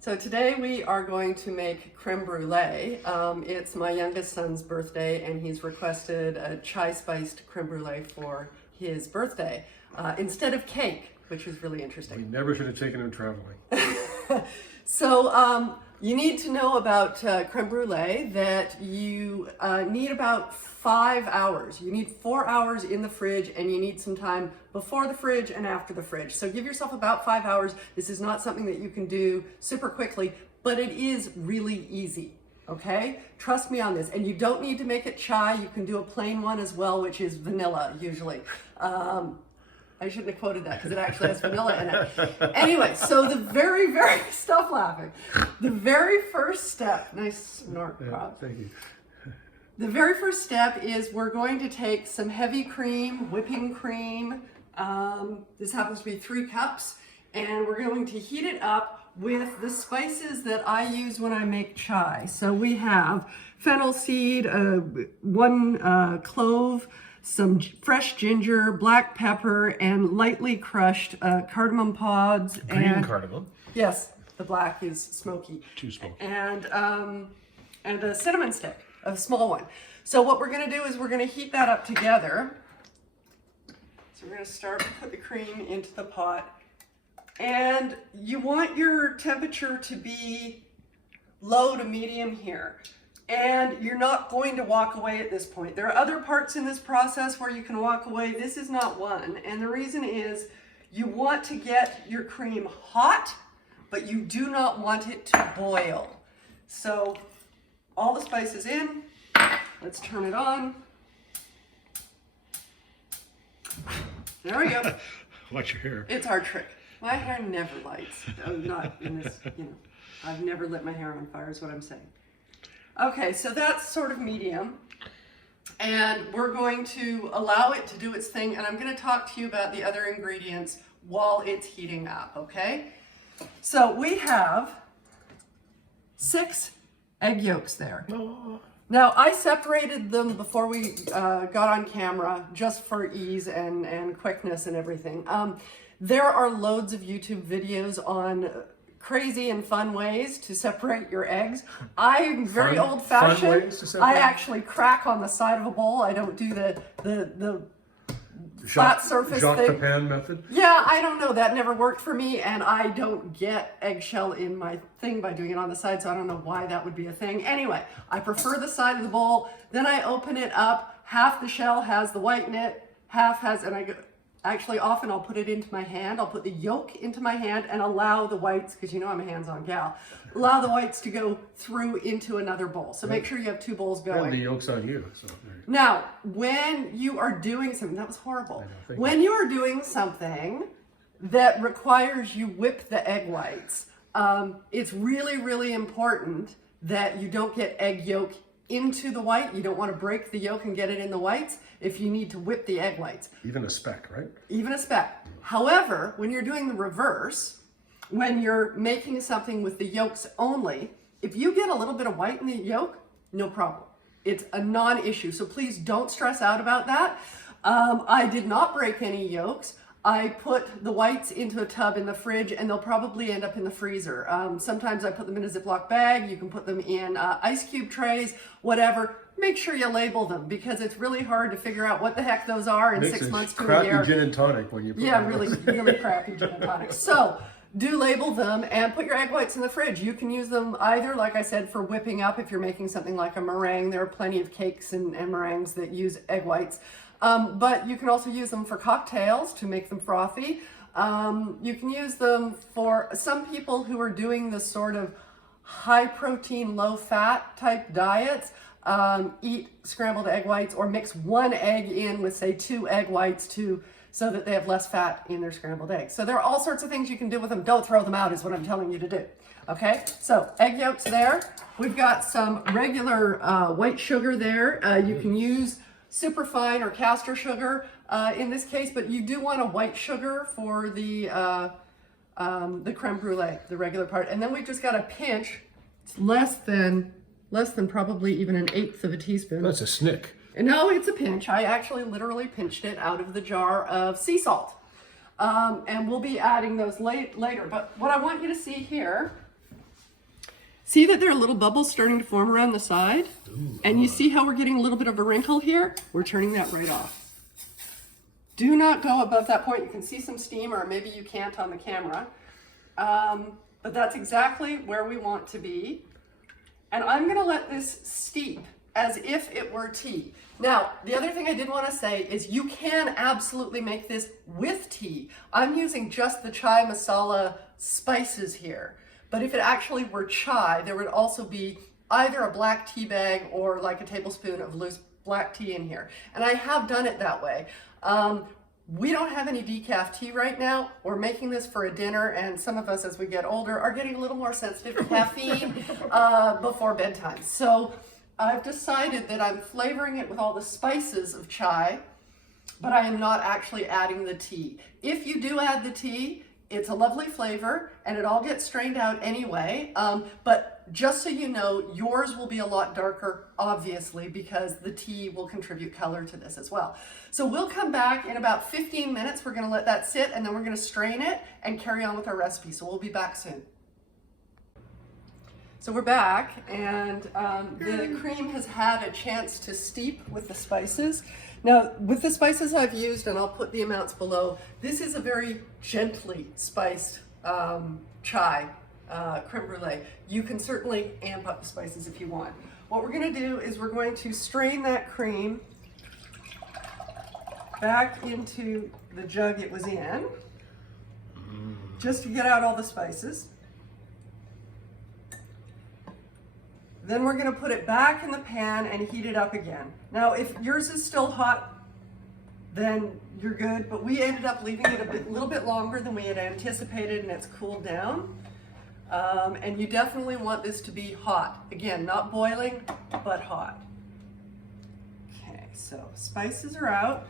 So today we are going to make creme brulee. It's my youngest son's birthday and he's requested a chai spiced creme brulee for his birthday instead of cake, which is really interesting. We never should have taken him traveling. So you need to know about creme brulee that you need about 5 hours. You need 4 hours in the fridge and you need some time before the fridge and after the fridge. So give yourself about 5 hours. This is not something that you can do super quickly, but it is really easy. Okay? Trust me on this. And you don't need to make it chai. You can do a plain one as well, which is vanilla usually. I shouldn't have quoted that because it actually has vanilla in it. Anyway, so stop laughing. The very first step, nice snort, Rob. Thank you. The very first step is we're going to take some heavy cream, whipping cream. This happens to be 3 cups, and we're going to heat it up with the spices that I use when I make chai. So we have fennel seed, 1 clove, some fresh ginger, black pepper, and lightly crushed cardamom pods. Green cardamom. Yes, the black is smoky. Too smoky. And a cinnamon stick, a small one. So what we're going to do is we're going to heat that up together. So we're going to start to put the cream into the pot. And you want your temperature to be low to medium here. And you're not going to walk away at this point. There are other parts in this process where you can walk away. This is not one. And the reason is you want to get your cream hot, but you do not want it to boil. So all the spices in. Let's turn it on. There we go. Watch your hair. It's our trick. My hair never lights. Not in this, I've never lit my hair on fire is what I'm saying. Okay, so that's sort of medium. And we're going to allow it to do its thing, and I'm going to talk to you about the other ingredients while it's heating up, okay? So we have 6 egg yolks there. Now, I separated them before we got on camera just for ease and quickness and everything. There are loads of YouTube videos on crazy and fun ways to separate your eggs. I'm very old-fashioned. I actually crack on the side of a bowl. I don't do the flat surface Jacques thing. Pepin method? Yeah, I don't know. That never worked for me, and I don't get eggshell in my thing by doing it on the side, so I don't know why that would be a thing. Anyway, I prefer the side of the bowl. Then I open it up. Half the shell has the white in it, half has, and actually, often I'll put it into my hand. I'll put the yolk into my hand and allow the whites, because you know I'm a hands-on gal, allow the whites to go through into another bowl. So make sure you have 2 bowls going. And the yolk's on you. So now, when you are doing something, that was horrible. When you are doing something that requires you whip the egg whites, it's really, really important that you don't get egg yolk into the white. You don't want to break the yolk and get it in the whites if you need to whip the egg whites. even a speck, right? Even a speck. However, when you're doing the reverse, when you're making something with the yolks only, if you get a little bit of white in the yolk, no problem. It's a non-issue. So please don't stress out about that. I did not break any yolks. I put the whites into a tub in the fridge and they'll probably end up in the freezer. Sometimes I put them in a Ziploc bag. You can put them in ice cube trays, whatever. Make sure you label them because it's really hard to figure out what the heck those are in 6 months to a year. Crappy gin and tonic when you put them really crappy gin and tonic. So do label them and put your egg whites in the fridge. You can use them either, like I said, for whipping up if you're making something like a meringue. There are plenty of cakes and meringues that use egg whites. But you can also use them for cocktails to make them frothy. You can use them for some people who are doing this sort of high protein, low fat type diets. Eat scrambled egg whites or mix 1 egg in with say 2 egg whites so that they have less fat in their scrambled eggs. So there are all sorts of things you can do with them. Don't throw them out is what I'm telling you to do. Okay, so egg yolks there. We've got some regular white sugar there. You can use superfine or castor sugar in this case, but you do want a white sugar for the creme brulee, the regular part. And then we've just got a pinch. It's less than probably even 1/8 of a teaspoon. That's a snick. No, it's a pinch. I actually literally pinched it out of the jar of sea salt. And we'll be adding those later. But what I want you to see here See that there are little bubbles starting to form around the side? And you see how we're getting a little bit of a wrinkle here? We're turning that right off. Do not go above that point. You can see some steam, or maybe you can't on the camera. But that's exactly where we want to be. And I'm gonna let this steep as if it were tea. Now, the other thing I did want to say is you can absolutely make this with tea. I'm using just the chai masala spices here. But if it actually were chai, there would also be either a black tea bag or like a tablespoon of loose black tea in here. And I have done it that way. We don't have any decaf tea right now. We're making this for a dinner, and some of us as we get older are getting a little more sensitive to caffeine before bedtime. So I've decided that I'm flavoring it with all the spices of chai, but I am not actually adding the tea. If you do add the tea, it's a lovely flavor and it all gets strained out anyway. But just so you know, yours will be a lot darker, obviously, because the tea will contribute color to this as well. So we'll come back in about 15 minutes. We're gonna let that sit and then we're gonna strain it and carry on with our recipe. So we'll be back soon. So we're back, and the cream has had a chance to steep with the spices. Now, with the spices I've used, and I'll put the amounts below, this is a very gently spiced chai creme brulee. You can certainly amp up the spices if you want. What we're gonna do is we're going to strain that cream back into the jug it was in, just to get out all the spices. Then we're gonna put it back in the pan and heat it up again. Now, if yours is still hot, then you're good, but we ended up leaving it a little bit longer than we had anticipated, and it's cooled down. And you definitely want this to be hot. Again, not boiling, but hot. Okay, so spices are out.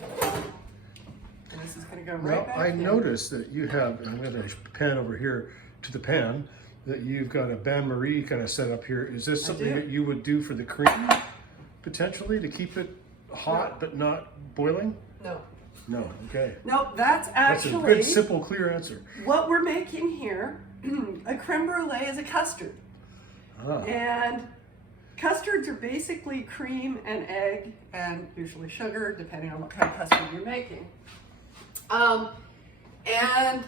And this is gonna go right back in. I noticed that you have, and I'm gonna pan over here to the pan, that you've got a bain-marie kind of set up here. Is this something that you would do for the cream, potentially, to keep it hot but not boiling? No. No, okay. No, that's actually... That's a good, simple, clear answer. What we're making here, a creme brulee is a custard. Ah. And custards are basically cream and egg, and usually sugar, depending on what kind of custard you're making. And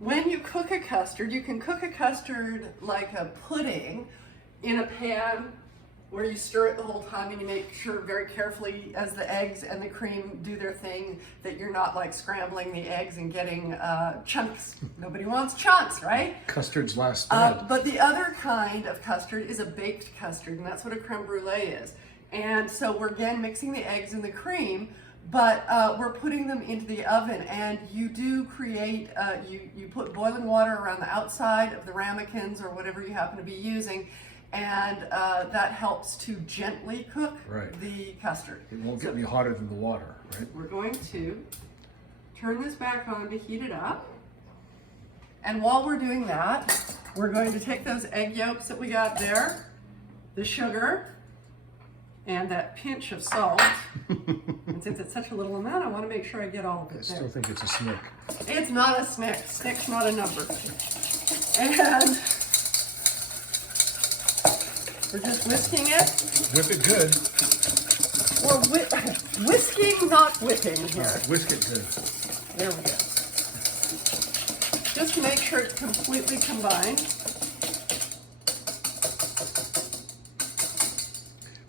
when you cook a custard, you can cook a custard like a pudding in a pan where you stir it the whole time, and you make sure very carefully as the eggs and the cream do their thing that you're not like scrambling the eggs and getting chunks. Nobody wants chunks, right? Custards last bad. But the other kind of custard is a baked custard, and that's what a creme brulee is. And so we're again mixing the eggs and the cream, but we're putting them into the oven, and you do create, you put boiling water around the outside of the ramekins or whatever you happen to be using, and that helps to gently cook the custard. It won't get any hotter than the water, right? We're going to turn this back on to heat it up, and while we're doing that, we're going to take those egg yolks that we got there, the sugar, and that pinch of salt. And since it's such a little amount, I want to make sure I get all of it there. I still think it's a snick. It's not a snick. Snick's not a number. And we're just whisking it. Whip it good. We're whisking, not whipping here. Whisk it good. There we go. Just to make sure it's completely combined.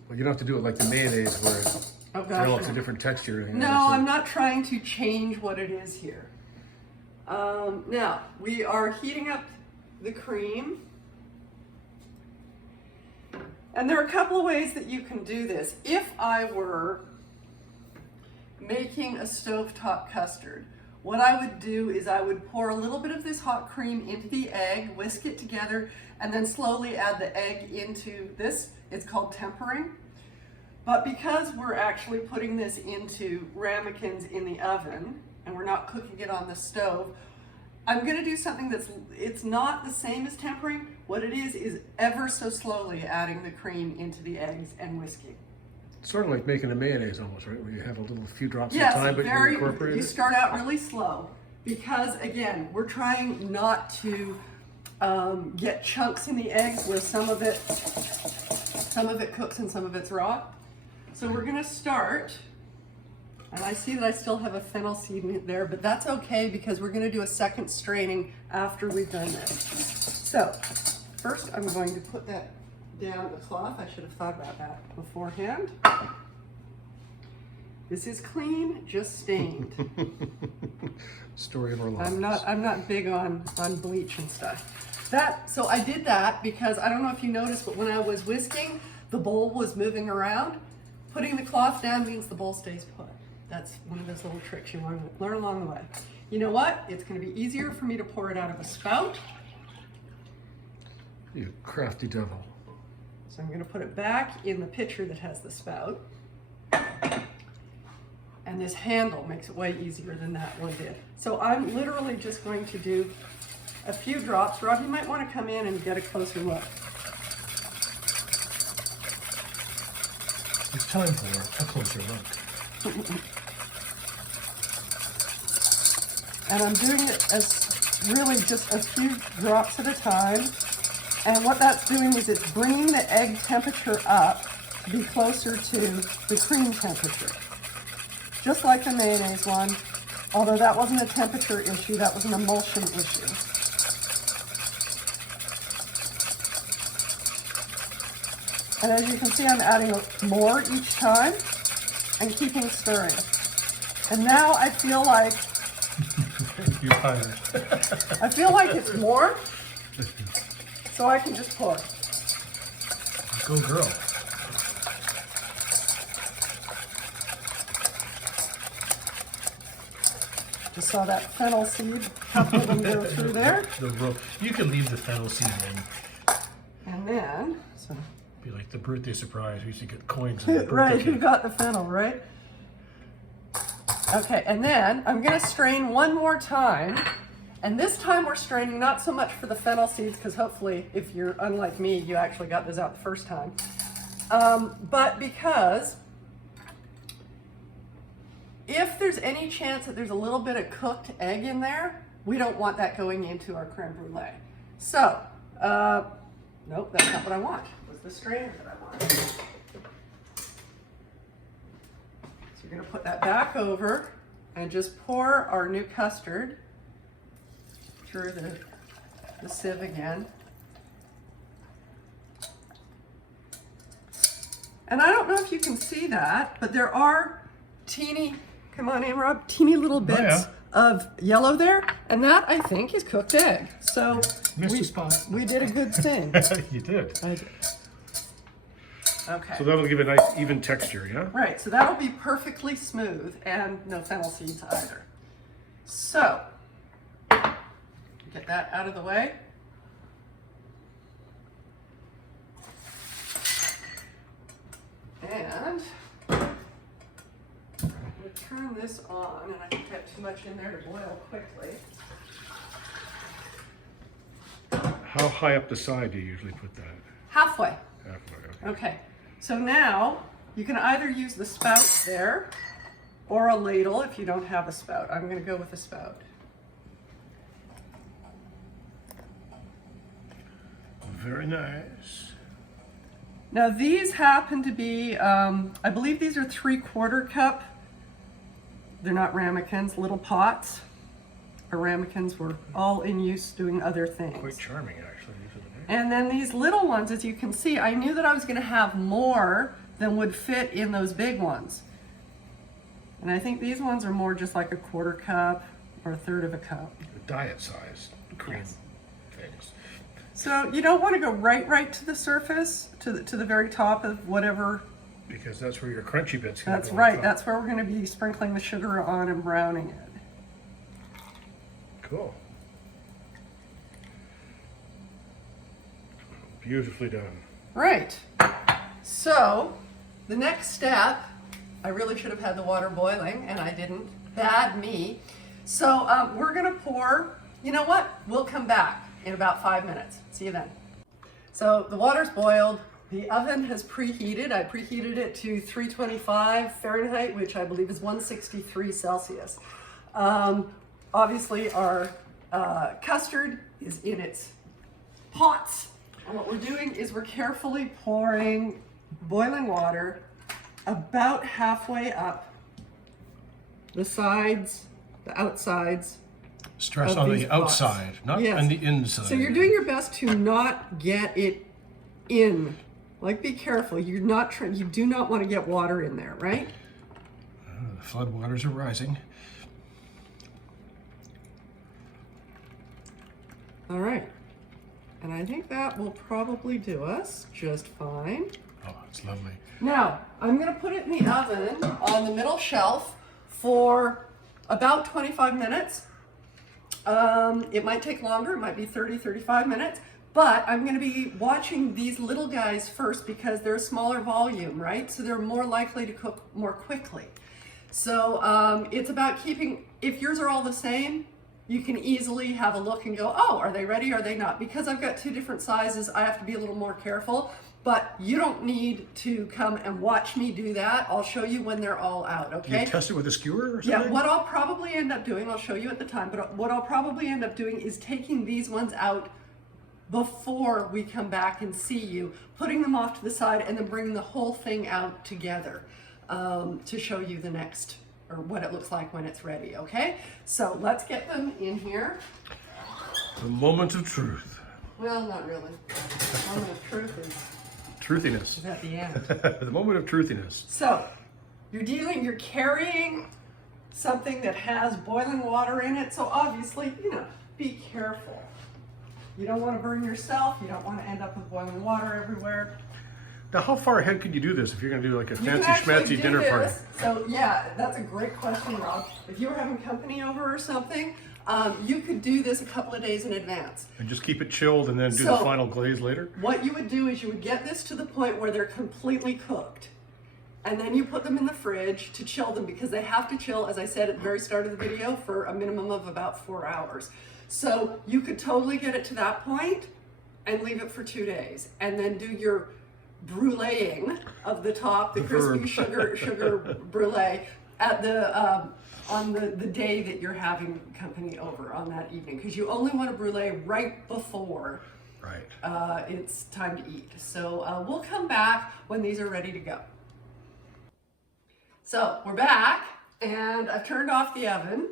Well, you don't have to do it like the mayonnaise where it develops a different texture. No, I'm not trying to change what it is here. Now, we are heating up the cream. And there are a couple of ways that you can do this. If I were making a stovetop custard, what I would do is I would pour a little bit of this hot cream into the egg, whisk it together, and then slowly add the egg into this. It's called tempering. But because we're actually putting this into ramekins in the oven, and we're not cooking it on the stove, I'm gonna do something it's not the same as tempering. What it is ever so slowly adding the cream into the eggs and whisking. Sort of like making a mayonnaise almost, right? Where you have a little few drops at a time, but you incorporate it. You start out really slow because, again, we're trying not to get chunks in the eggs where some of it cooks and some of it's raw. So we're gonna start, and I see that I still have a fennel seed in there, but that's okay because we're gonna do a second straining after we've done this. So first I'm going to put that down the cloth. I should have thought about that beforehand. This is clean, just stained. Story of our lives. I'm not big on bleach and stuff. So I did that because I don't know if you noticed, but when I was whisking, the bowl was moving around. Putting the cloth down means the bowl stays put. That's one of those little tricks you want to learn along the way. You know what? It's going to be easier for me to pour it out of a spout. You crafty devil. So I'm going to put it back in the pitcher that has the spout. And this handle makes it way easier than that one did. So I'm literally just going to do a few drops. Rob, you might want to come in and get a closer look. It's time for a closer look. And I'm doing it as really just a few drops at a time. And what that's doing is it's bringing the egg temperature up to be closer to the cream temperature. Just like the mayonnaise one, although that wasn't a temperature issue, that was an emulsion issue. And as you can see, I'm adding more each time and keeping stirring. And now I feel like You're tired. I feel like it's more, so I can just pour. Go girl. Just saw that fennel seed, a couple of them go through there. You can leave the fennel seed in. And then, so. Be like the birthday surprise. We used to get coins in the birthday Right, cake. who got the fennel, right? Okay, and then I'm gonna strain one more time. And this time we're straining not so much for the fennel seeds, because hopefully, if you're unlike me, you actually got those out the first time. But because if there's any chance that there's a little bit of cooked egg in there, we don't want that going into our creme brulee. So, nope, that's not what I want. It was the strainer that I wanted. So you're gonna put that back over and just pour our new custard through the sieve again. And I don't know if you can see that, but there are teeny, come on in, Rob, teeny little bits of yellow there, and that I think is cooked egg. So Missed a spot. we did a good thing. You did. I did. Okay. So that'll give a nice even texture, yeah? Right, so that'll be perfectly smooth and no fennel seeds either. So, get that out of the way. And we'll turn this on, and I think I have too much in there to boil quickly. How high up the side do you usually put that? Halfway. Halfway, okay. Okay, so now you can either use the spout there or a ladle if you don't have a spout. I'm gonna go with a spout. Very nice. Now these happen to be, I believe these are 3/4 cup. They're not ramekins, little pots. Our ramekins were all in use doing other things. Quite charming, actually. These are the names. And then these little ones, as you can see, I knew that I was gonna have more than would fit in those big ones. And I think these ones are more just like a 1/4 cup or 1/3 of a cup. Diet size cream Yes. things. So you don't want to go right to the surface, to the very top of whatever. Because that's where your crunchy bits can That's go on right. top. That's where we're going to be sprinkling the sugar on and browning it. Cool. Beautifully done. Right. So the next step, I really should have had the water boiling, and I didn't. Bad me. So we're going to pour. You know what? We'll come back in about 5 minutes. See you then. So the water's boiled. The oven has preheated. I preheated it to 325 Fahrenheit, which I believe is 163 Celsius. Obviously, our custard is in its pots. And what we're doing is we're carefully pouring boiling water about halfway up the sides, the outsides. Stress of on these the pots. outside, not Yes. on the inside. So you're doing your best to not get it in. Like, be careful. You're not you do not want to get water in there, right? The flood waters are rising. All right. And I think that will probably do us just fine. Oh, it's lovely. Now, I'm going to put it in the oven on the middle shelf for about 25 minutes. It might take longer, it might be 30, 35 minutes, but I'm going to be watching these little guys first because they're a smaller volume, right? So they're more likely to cook more quickly. So it's about keeping, if yours are all the same, you can easily have a look and go, oh, are they ready? Are they not? Because I've got two different sizes, I have to be a little more careful. But you don't need to come and watch me do that. I'll show you when they're all out, okay? You test it with a skewer or something? Yeah, what I'll probably end up doing, I'll show you at the time, but what I'll probably end up doing is taking these ones out before we come back and see you, putting them off to the side, and then bringing the whole thing out together to show you the next, or what it looks like when it's ready, okay? So let's get them in here. The moment of truth. Well, not really. The moment of truth is Truthiness. at the end. The moment of truthiness. So, you're carrying something that has boiling water in it, so obviously, be careful. You don't want to burn yourself, you don't want to end up with boiling water everywhere. Now, how far ahead can you do this if you're going to do like a You can fancy actually schmancy do dinner party? this. So yeah, that's a great question, Rob. If you were having company over or something, you could do this a couple of days in advance. And just keep it chilled and then do So- the final glaze later? What you would do is you would get this to the point where they're completely cooked. And then you put them in the fridge to chill them because they have to chill, as I said at the very start of the video, for a minimum of about 4 hours. So you could totally get it to that point and leave it for 2 days. And then do your bruleeing of the top, the crispy sugar brulee at the on the day that you're having company over on that evening, because you only want to brulee right before it's time to eat. So we'll come back when these are ready to go. So we're back, and I've turned off the oven,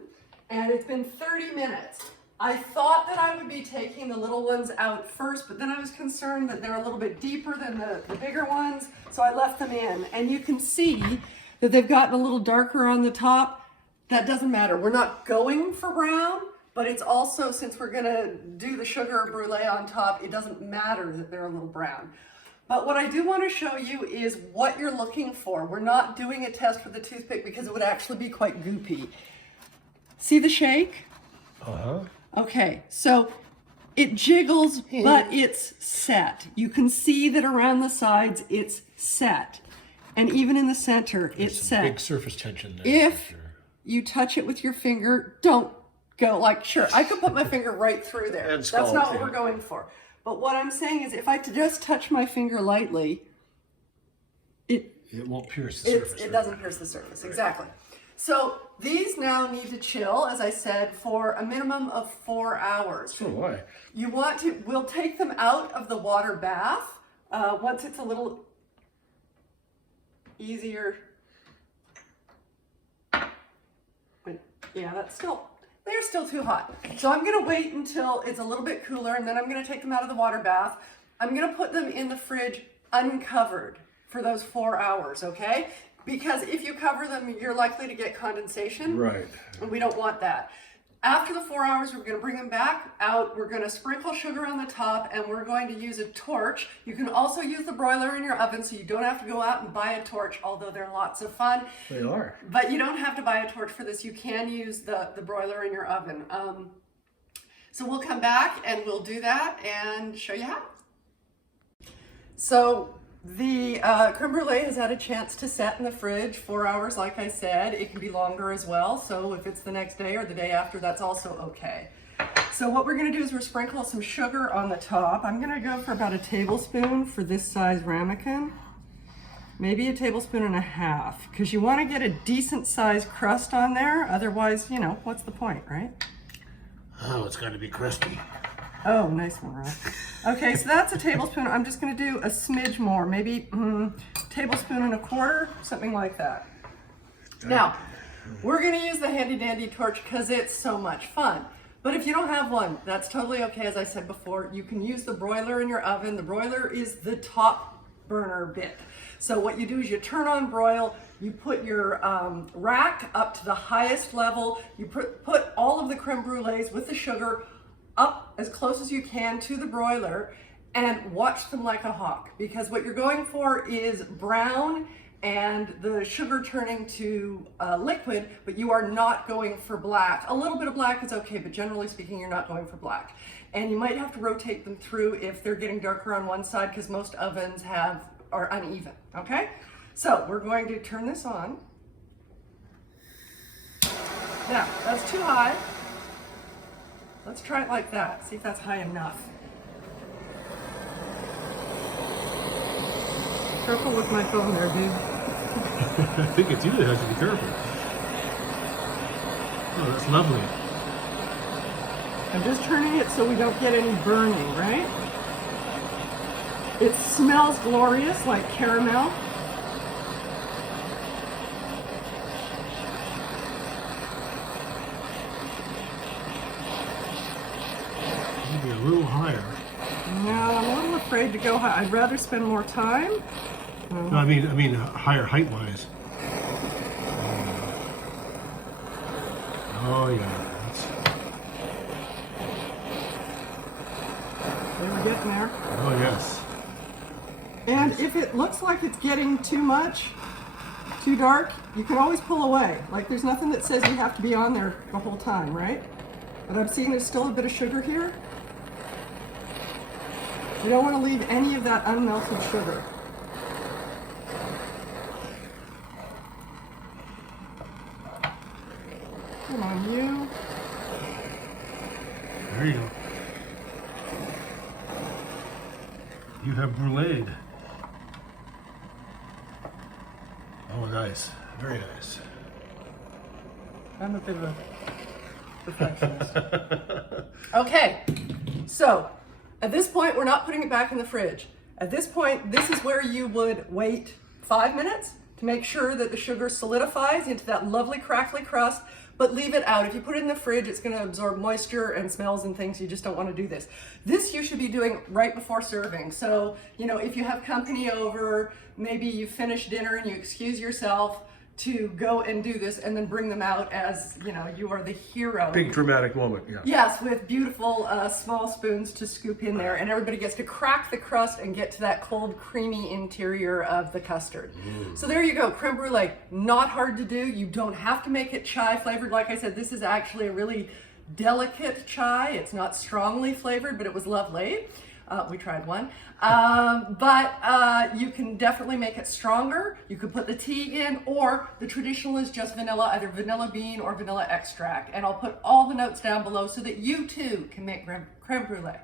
and it's been 30 minutes. I thought that I would be taking the little ones out first, but then I was concerned that they're a little bit deeper than the bigger ones, so I left them in. And you can see that they've gotten a little darker on the top. That doesn't matter. We're not going for brown, but it's also, since we're gonna do the sugar brulee on top, it doesn't matter that they're a little brown. But what I do want to show you is what you're looking for. We're not doing a test with a toothpick because it would actually be quite goopy. See the shake? Uh-huh. Okay, so it jiggles, but it's set. You can see that around the sides it's set. And even in the center, it's set. Big surface tension there. If you touch it with your finger, don't go like, sure, I could put my finger right through there. And That's scald, not what yeah. we're going for. But what I'm saying is if I just touch my finger lightly, It won't pierce the surface. it doesn't pierce the surface, exactly. So these now need to chill, as I said, for a minimum of 4 hours. So why? You want to, we'll take them out of the water bath once it's a little easier. But yeah, they're still too hot. So I'm gonna wait until it's a little bit cooler, and then I'm gonna take them out of the water bath. I'm gonna put them in the fridge uncovered for those 4 hours, okay? Because if you cover them, you're likely to get condensation. Right. And we don't want that. After the 4 hours, we're gonna bring them back out. We're gonna sprinkle sugar on the top, and we're going to use a torch. You can also use the broiler in your oven, so you don't have to go out and buy a torch, although they're lots of fun. They are. But you don't have to buy a torch for this. You can use the broiler in your oven. So we'll come back and we'll do that and show you how. So the creme brulee has had a chance to set in the fridge 4 hours, like I said. It can be longer as well, so if it's the next day or the day after, that's also okay. So what we're gonna do is we're sprinkle some sugar on the top. I'm gonna go for about a tablespoon for this size ramekin. Maybe a tablespoon and a half, because you wanna get a decent sized crust on there, otherwise, what's the point, right? Oh, it's got to be crispy. Oh, nice one, Ron. Okay, so that's a tablespoon. I'm just gonna do a smidge more, maybe tablespoon and a quarter, something like that. Now, we're gonna use the handy dandy torch because it's so much fun. But if you don't have one, that's totally okay. As I said before, you can use the broiler in your oven. The broiler is the top burner bit. So what you do is you turn on broil, you put your rack up to the highest level, you put all of the creme brulees with the sugar up as close as you can to the broiler and watch them like a hawk, because what you're going for is brown and the sugar turning to liquid, but you are not going for black. A little bit of black is okay, but generally speaking, you're not going for black. And you might have to rotate them through if they're getting darker on one side, because most ovens are uneven, okay? So we're going to turn this on. Now, that's too high. Let's try it like that, see if that's high enough. Careful with my phone there, dude. I think it's you that has to be careful. Oh, that's lovely. I'm just turning it so we don't get any burning, right? It smells glorious, like caramel. Maybe a little higher. No, I'm a little afraid to go high. I'd rather spend more time. No, I mean higher height-wise. Oh yeah. We're getting there. Oh yes. And if it looks like it's getting too much, too dark, you can always pull away. Like there's nothing that says you have to be on there the whole time, right? But I'm seeing there's still a bit of sugar here. You don't want to leave any of that unmelted sugar. Come on, you. There you go. You have bruleed. Oh, nice. Very nice. I'm a bit of a perfectionist. Okay, so at this point, we're not putting it back in the fridge. At this point, this is where you would wait 5 minutes to make sure that the sugar solidifies into that lovely crackly crust, but leave it out. If you put it in the fridge, it's gonna absorb moisture and smells and things. You just don't wanna do this. This you should be doing right before serving. So, you know, if you have company over, maybe you finish dinner and you excuse yourself to go and do this and then bring them out as, you know, you are the hero. Big dramatic moment, yeah. Yes, with beautiful small spoons to scoop in there, and everybody gets to crack the crust and get to that cold, creamy interior of the custard. So there you go, creme brulee. Not hard to do. You don't have to make it chai flavored. Like I said, this is actually a really delicate chai. It's not strongly flavored, but it was lovely. We tried one. But you can definitely make it stronger. You could put the tea in, or the traditional is just vanilla, either vanilla bean or vanilla extract. And I'll put all the notes down below so that you too can make creme brulee.